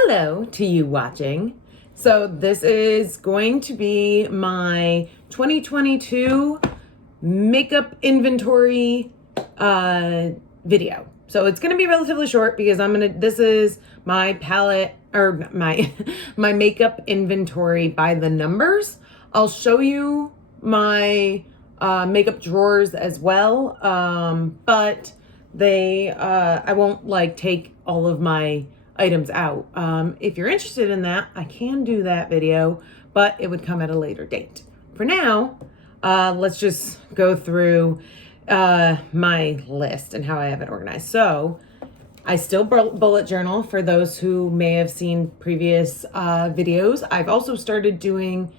Hello to you watching. So this is going to be my 2022 makeup inventory video. So it's going to be relatively short because this is my palette or my makeup inventory by the numbers. I'll show you my makeup drawers as well. But I won't take all of my items out. If you're interested in that, I can do that video, but it would come at a later date. For now, let's just go through my list and how I have it organized. So I still bullet journal for those who may have seen previous videos. I've also started doing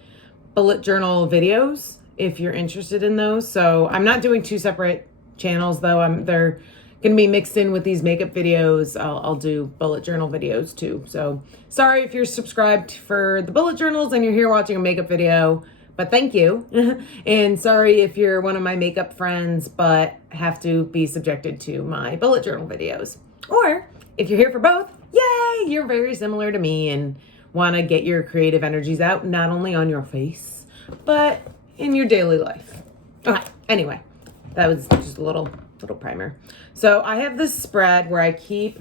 bullet journal videos if you're interested in those. So I'm not doing two separate channels though. They're going to be mixed in with these makeup videos. I'll do bullet journal videos too. So sorry if you're subscribed for the bullet journals and you're here watching a makeup video, but thank you. And sorry if you're one of my makeup friends, but have to be subjected to my bullet journal videos. Or if you're here for both, yay, you're very similar to me and want to get your creative energies out, not only on your face, but in your daily life. Okay, anyway, that was just a little primer. So I have this spread where I keep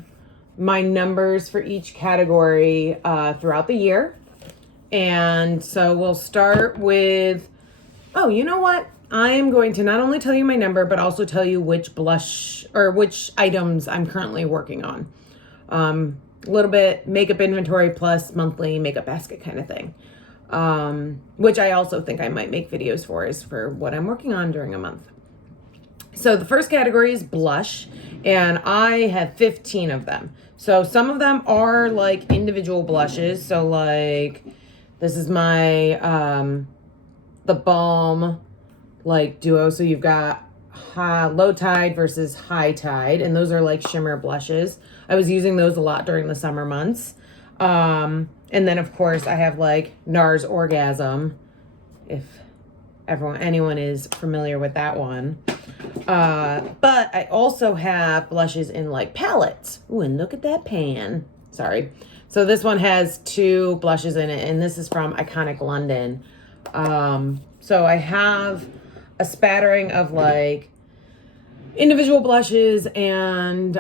my numbers for each category throughout the year. And so we'll start with, oh, you know what? I am going to not only tell you my number, but also tell you which blush or which items I'm currently working on. A little bit makeup inventory plus monthly makeup basket kind of thing. Which I also think I might make videos for what I'm working on during a month. So the first category is blush, and I have 15 of them. So some of them are individual blushes. So this is my, the balm duo. So you've got low tide versus high tide, and those are shimmer blushes. I was using those a lot during the summer months. And then of course I have NARS Orgasm, if anyone is familiar with that one. But I also have blushes in palettes. Ooh, and look at that pan. Sorry. So this one has two blushes in it, and this is from Iconic London. So I have a spattering of individual blushes and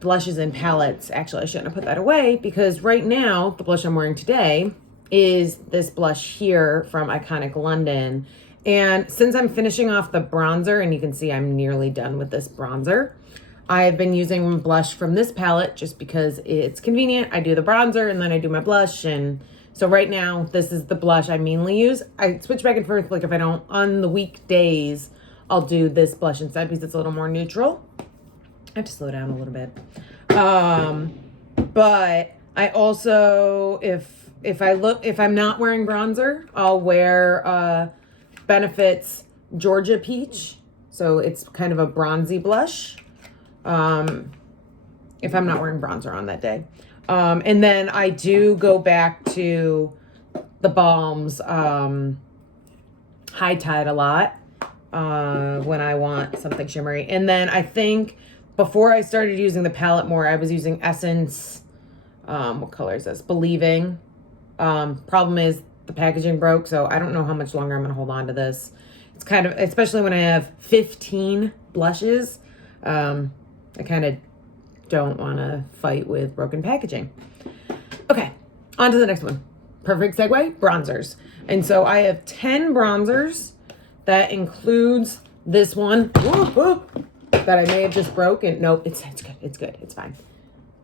blushes in palettes. Actually, I shouldn't have put that away because right now, the blush I'm wearing today is this blush here from Iconic London. And since I'm finishing off the bronzer, and you can see I'm nearly done with this bronzer, I've been using blush from this palette just because it's convenient. I do the bronzer and then I do my blush. And so right now, this is the blush I mainly use. I switch back and forth, if I don't, on the weekdays, I'll do this blush instead because it's a little more neutral. I have to slow down a little bit. But I also, if I'm not wearing bronzer, I'll wear Benefit's Georgia Peach. So it's kind of a bronzy blush. If I'm not wearing bronzer on that day. And then I do go back to the balms, High Tide a lot, when I want something shimmery. And then I think before I started using the palette more, I was using Essence, what color is this? Believing. Problem is the packaging broke, so I don't know how much longer I'm gonna hold on to this. It's kind of, especially when I have 15 blushes, I kind of don't want to fight with broken packaging. Okay, on to the next one. Perfect segue, bronzers. And so I have 10 bronzers. That includes this one that I may have just broken. Nope, it's good, it's fine.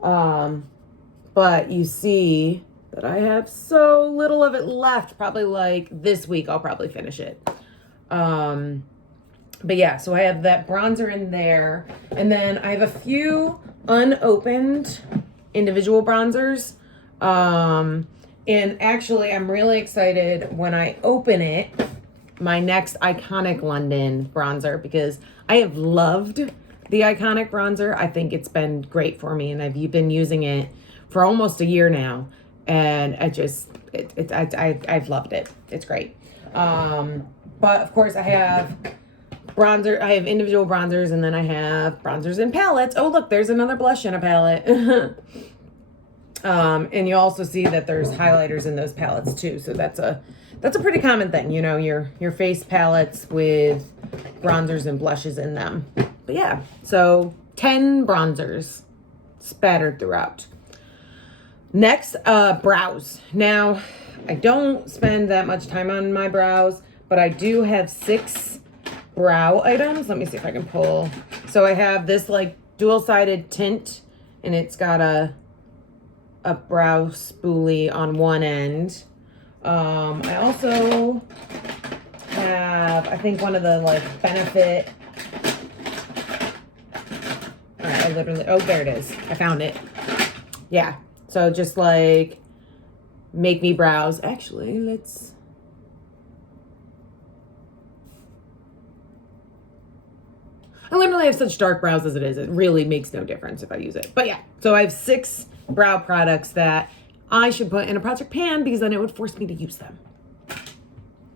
But you see that I have so little of it left. Probably this week I'll probably finish it. But yeah, so I have that bronzer in there. And then I have a few unopened individual bronzers. And actually I'm really excited when I open it, my next Iconic London bronzer, because I have loved the Iconic bronzer. I think it's been great for me, and I've been using it for almost a year now. And I've loved it. It's great. But of course I have bronzer. I have individual bronzers, and then I have bronzers in palettes. Oh, look, there's another blush in a palette. And you also see that there's highlighters in those palettes too. So that's a pretty common thing, you know, your face palettes with bronzers and blushes in them. But yeah, so 10 bronzers spattered throughout. Next, brows. Now, I don't spend that much time on my brows, but I do have 6 brow items. Let me see if I can pull. So I have this like dual-sided tint, and it's got a brow spoolie on one end. I also have, I think, one of the like Benefit. All right, I literally, oh, there it is. I found it. Yeah. So just like make me brows. Actually, let's. I literally have such dark brows as it is. It really makes no difference if I use it. But yeah, so I have 6 brow products that I should put in a project pan because then it would force me to use them.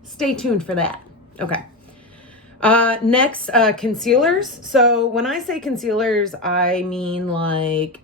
Stay tuned for that. Okay. Next, concealers. So when I say concealers, I mean like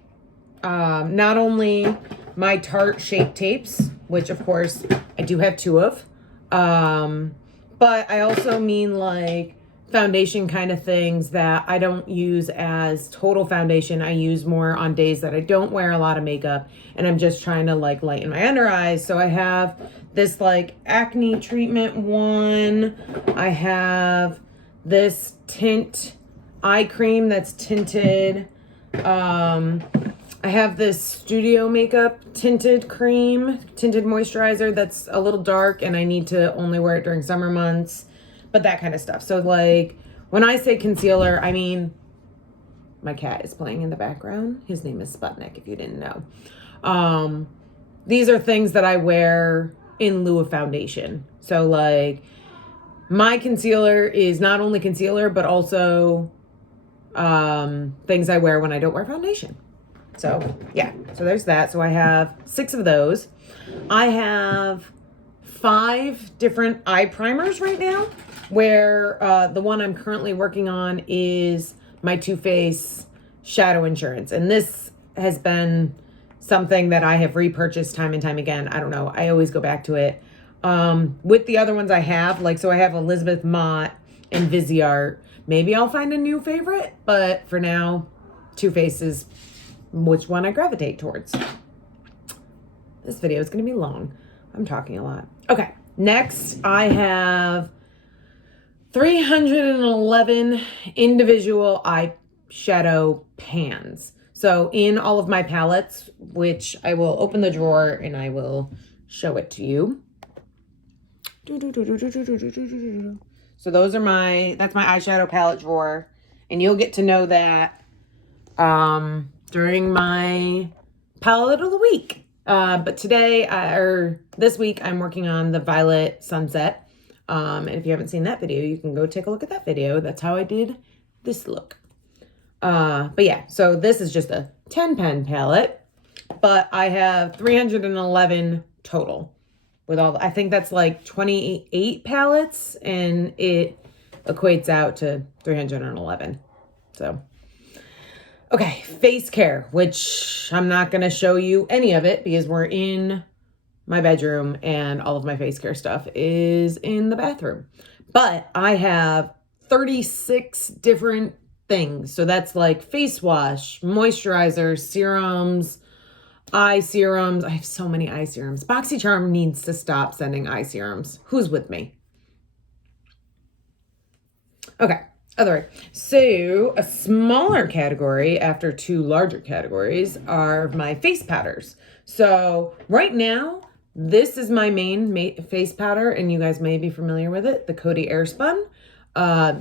not only my Tarte Shape Tapes, which of course I do have 2 of, but I also mean like foundation kind of things that I don't use as total foundation. I use more on days that I don't wear a lot of makeup and I'm just trying to like lighten my under eyes. So I have this like acne treatment one. I have this tint eye cream that's tinted. I have this studio makeup tinted cream, tinted moisturizer that's a little dark and I need to only wear it during summer months. But that kind of stuff. So like when I say concealer, I mean, my cat is playing in the background. His name is Sputnik, if you didn't know. These are things that I wear in lieu of foundation. So like my concealer is not only concealer, but also things I wear when I don't wear foundation. So yeah, so there's that. So I have 6 of those. I have 5 different eye primers right now, where the one I'm currently working on is my Too Faced Shadow Insurance. And this has been something that I have repurchased time and time again. I don't know. I always go back to it. With the other ones I have, like, so I have Elizabeth Mott and Viseart. Maybe I'll find a new favorite, but for now, Too Faced is which one I gravitate towards. This video is going to be long. I'm talking a lot. Okay, next I have 311 individual eyeshadow pans. So in all of my palettes, which I will open the drawer and I will show it to you. So those are that's my eyeshadow palette drawer. And you'll get to know that during my palette of the week. But today, or this week, I'm working on the Violet Sunset. And if you haven't seen that video, you can go take a look at that video. That's how I did this look. But yeah, so this is just a 10 pen palette, but I have 311 total with all, I think that's like 28 palettes and it equates out to 311. So, okay, face care, which I'm not going to show you any of it because we're in my bedroom and all of my face care stuff is in the bathroom. But I have 36 different things. So that's like face wash, moisturizer, serums, eye serums. I have so many eye serums. BoxyCharm needs to stop sending eye serums. Who's with me? Okay. Other way. So a smaller category after 2 larger categories are my face powders. So right now, this is my main face powder, and you guys may be familiar with it, the Coty Airspun.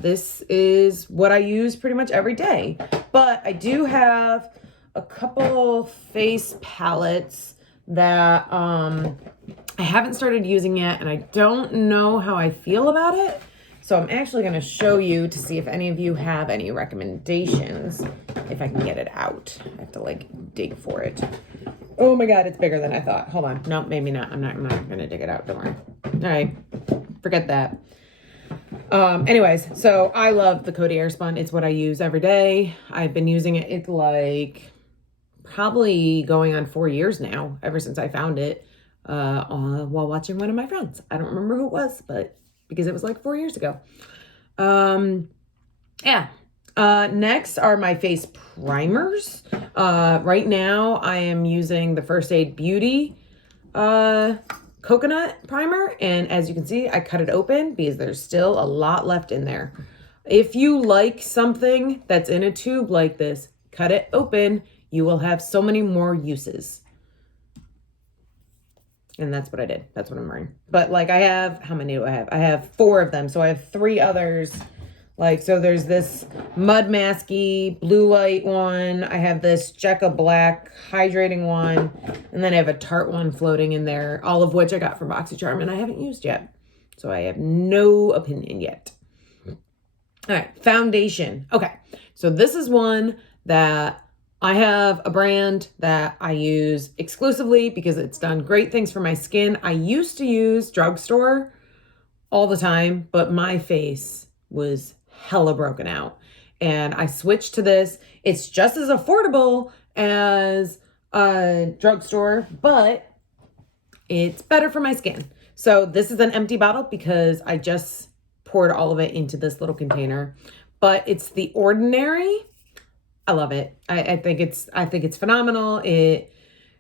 This is what I use pretty much every day. But I do have a couple face palettes that I haven't started using yet, and I don't know how I feel about it. So I'm actually going to show you to see if any of you have any recommendations, if I can get it out. I have to like dig for it. Oh my God, it's bigger than I thought. Hold on. No, maybe not. I'm not going to dig it out. Don't worry. All right. Forget that. Anyways, so I love the Coty Airspun. It's what I use every day. I've been using it like probably going on 4 years now, ever since I found it while watching one of my friends. I don't remember who it was, but because it was like 4 years ago. Yeah. Next are my face primers. Right now I am using the First Aid Beauty coconut primer, and as you can see, I cut it open because there's still a lot left in there. If you like something that's in a tube like this, cut it open. You will have so many more uses. And that's what I did. That's what I'm wearing. But like I have, how many do I have? I have 4 of them. So I have 3 others. Like, so there's this Mud Masky blue light one. I have this Jecca Black hydrating one. And then I have a Tarte one floating in there, all of which I got from BoxyCharm and I haven't used yet. So I have no opinion yet. All right, foundation. Okay, so this is one that I have a brand that I use exclusively because it's done great things for my skin. I used to use drugstore all the time, but my face was hella broken out. And I switched to this. It's just as affordable as a drugstore, but it's better for my skin. So this is an empty bottle because I just poured all of it into this little container. But it's The Ordinary. I love it. I think it's phenomenal. It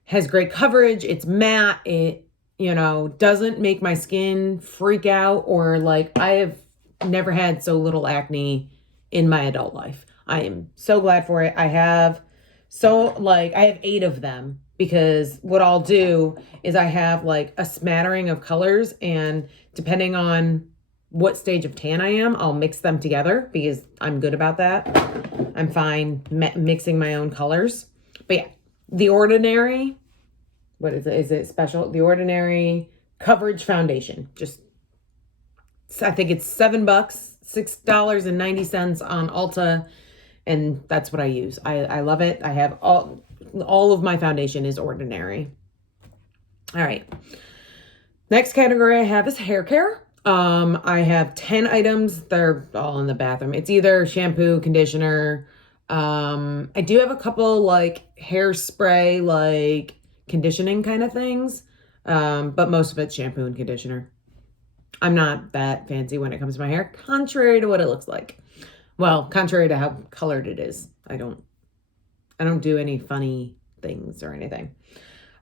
has great coverage. It's matte. It, doesn't make my skin freak out, or like I have never had so little acne in my adult life. I am so glad for it. I have 8 of them because what I'll do is I have like a smattering of colors, and depending on what stage of tan I am, I'll mix them together because I'm good about that. I'm fine mixing my own colors. But yeah, The Ordinary, what is it? Is it special? The Ordinary Coverage Foundation. I think it's $7, $6.90 on Ulta. And that's what I use. I love it. I have all of my foundation is Ordinary. All right. Next category I have is hair care. I have 10 items. They're all in the bathroom. It's either shampoo, conditioner. I do have a couple like hairspray, like conditioning kind of things. But most of it's shampoo and conditioner. I'm not that fancy when it comes to my hair, contrary to what it looks like. Well, contrary to how colored it is. I don't do any funny things or anything.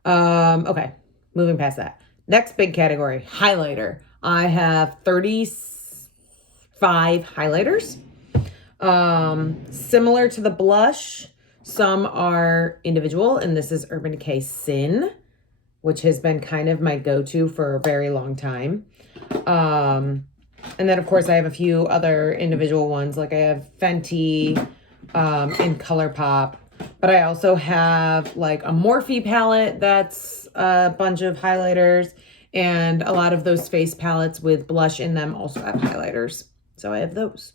Okay, moving past that. Next big category, highlighter. I have 35 highlighters. Similar to the blush, some are individual, and this is Urban Decay Sin, which has been kind of my go-to for a very long time. And then of course I have a few other individual ones, like I have Fenty, and ColourPop, but I also have like a Morphe palette that's a bunch of highlighters, and a lot of those face palettes with blush in them also have highlighters. So I have those.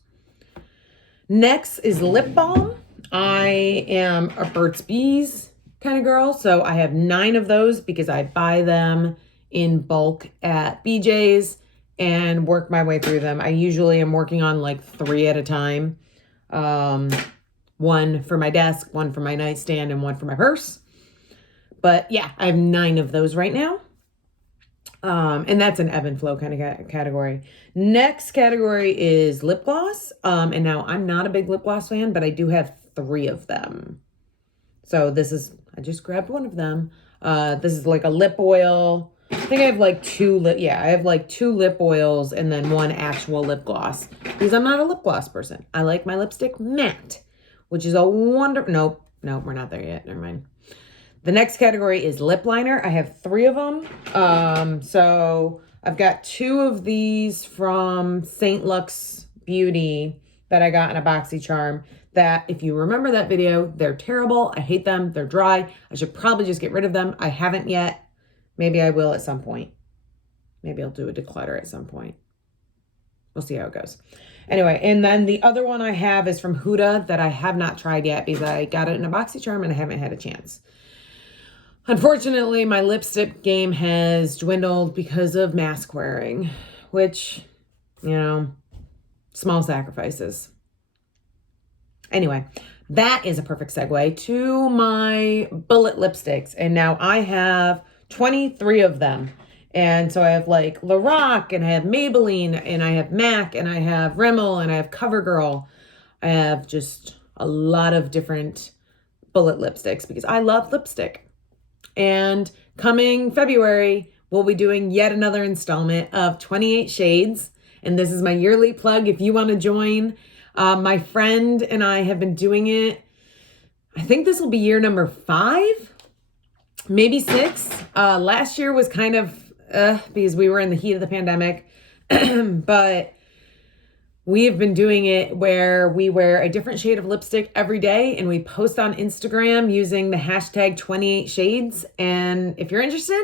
Next is lip balm. I am a Burt's Bees kind of girl. So I have 9 of those because I buy them in bulk at BJ's and work my way through them. I usually am working on like 3 at a time. 1 for my desk, 1 for my nightstand, and 1 for my purse. But yeah, I have 9 of those right now. And that's an ebb and flow kind of category. Next category is lip gloss. And now I'm not a big lip gloss fan, but I do have 3 of them. So I just grabbed one of them. This is like a lip oil. I think I have like 2 I have like 2 lip oils and then 1 actual lip gloss because I'm not a lip gloss person. I like my lipstick matte, which is a wonderful, nope, we're not there yet. Never mind. The next category is lip liner. I have 3 of them. So I've got 2 of these from St. Luxe Beauty that I got in a BoxyCharm that, if you remember that video, they're terrible. I hate them. They're dry. I should probably just get rid of them. I haven't yet. Maybe I will at some point. Maybe I'll do a declutter at some point. We'll see how it goes. Anyway, and then the other one I have is from Huda that I have not tried yet because I got it in a BoxyCharm and I haven't had a chance. Unfortunately, my lipstick game has dwindled because of mask wearing, which, small sacrifices. Anyway, that is a perfect segue to my bullet lipsticks. And now I have 23 of them. And so I have like Lorac, and I have Maybelline, and I have MAC, and I have Rimmel, and I have CoverGirl. I have just a lot of different bullet lipsticks because I love lipstick. And coming February, we'll be doing yet another installment of 28 Shades. And this is my yearly plug if you want to join. My friend and I have been doing it. I think this will be year number 5, maybe 6. Last year was kind of because we were in the heat of the pandemic. But we have been doing it where we wear a different shade of lipstick every day and we post on Instagram using the hashtag 28 Shades. And if you're interested,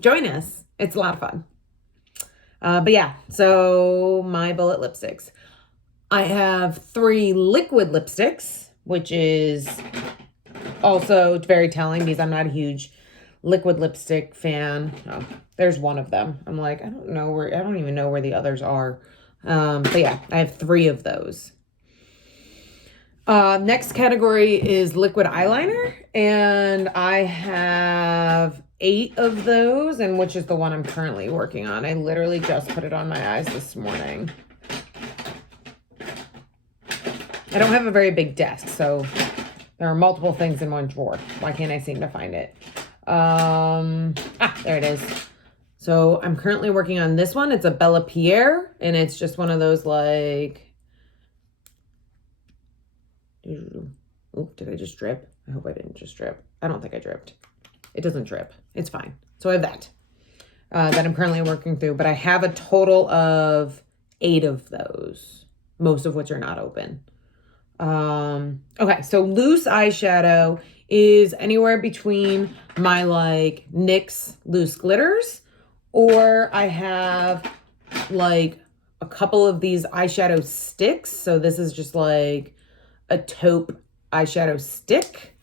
join us. It's a lot of fun. But yeah, so my bullet lipsticks. I have 3 liquid lipsticks, which is also very telling because I'm not a huge liquid lipstick fan. Oh, there's one of them. I'm like, I don't even know where the others are. But yeah, I have 3 of those. Next category is liquid eyeliner, and I have 8 of those, and which is the one I'm currently working on. I literally just put it on my eyes this morning. I don't have a very big desk, so there are multiple things in one drawer. Why can't I seem to find it? There it is. So I'm currently working on this one. It's a Bella Pierre, and it's just one of those like, oh, did I just drip? I hope I didn't just drip. I don't think I dripped. It doesn't drip. It's fine. So I have that I'm currently working through, but I have a total of 8 of those, most of which are not open. Okay, so loose eyeshadow is anywhere between my like NYX loose glitters, or I have like a couple of these eyeshadow sticks. So this is just like a taupe eyeshadow stick.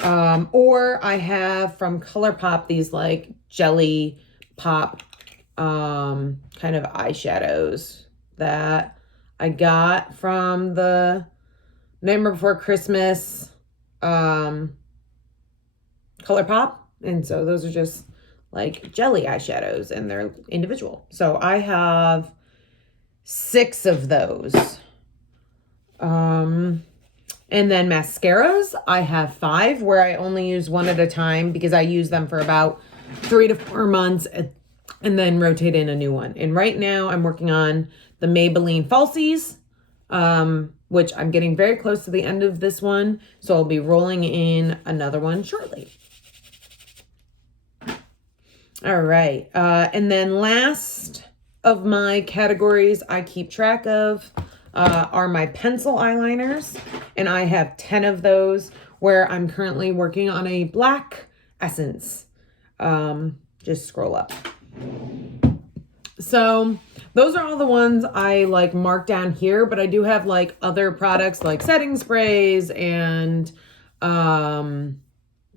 Or I have from ColourPop these like jelly pop kind of eyeshadows that I got from the Nightmare Before Christmas ColourPop. And so those are just like jelly eyeshadows and they're individual. So I have 6 of those. And then mascaras, I have 5 where I only use one at a time because I use them for about 3 to 4 months and then rotate in a new one. And right now I'm working on the Maybelline Falsies, which I'm getting very close to the end of this one. So I'll be rolling in another one shortly. All right. And then last of my categories I keep track of are my pencil eyeliners. And I have 10 of those where I'm currently working on a black essence. Just scroll up. So those are all the ones I like marked down here, but I do have like other products like setting sprays and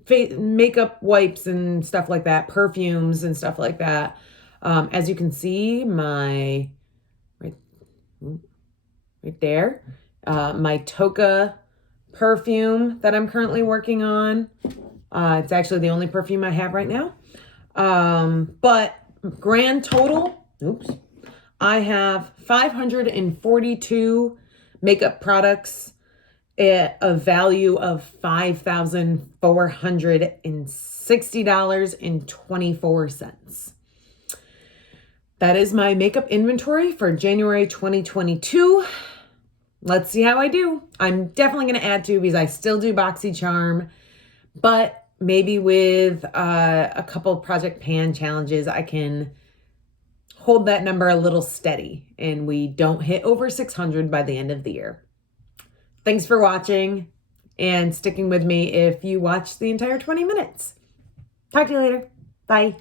makeup wipes and stuff like that, perfumes and stuff like that. As you can see, my right there, my Toka perfume that I'm currently working on. It's actually the only perfume I have right now. But grand total, I have 542 makeup products at a value of $5,460.24. That is my makeup inventory for January 2022. Let's see how I do. I'm definitely going to add to because I still do BoxyCharm, but maybe with a couple Project Pan challenges, I can hold that number a little steady and we don't hit over 600 by the end of the year. Thanks for watching and sticking with me if you watched the entire 20 minutes. Talk to you later. Bye.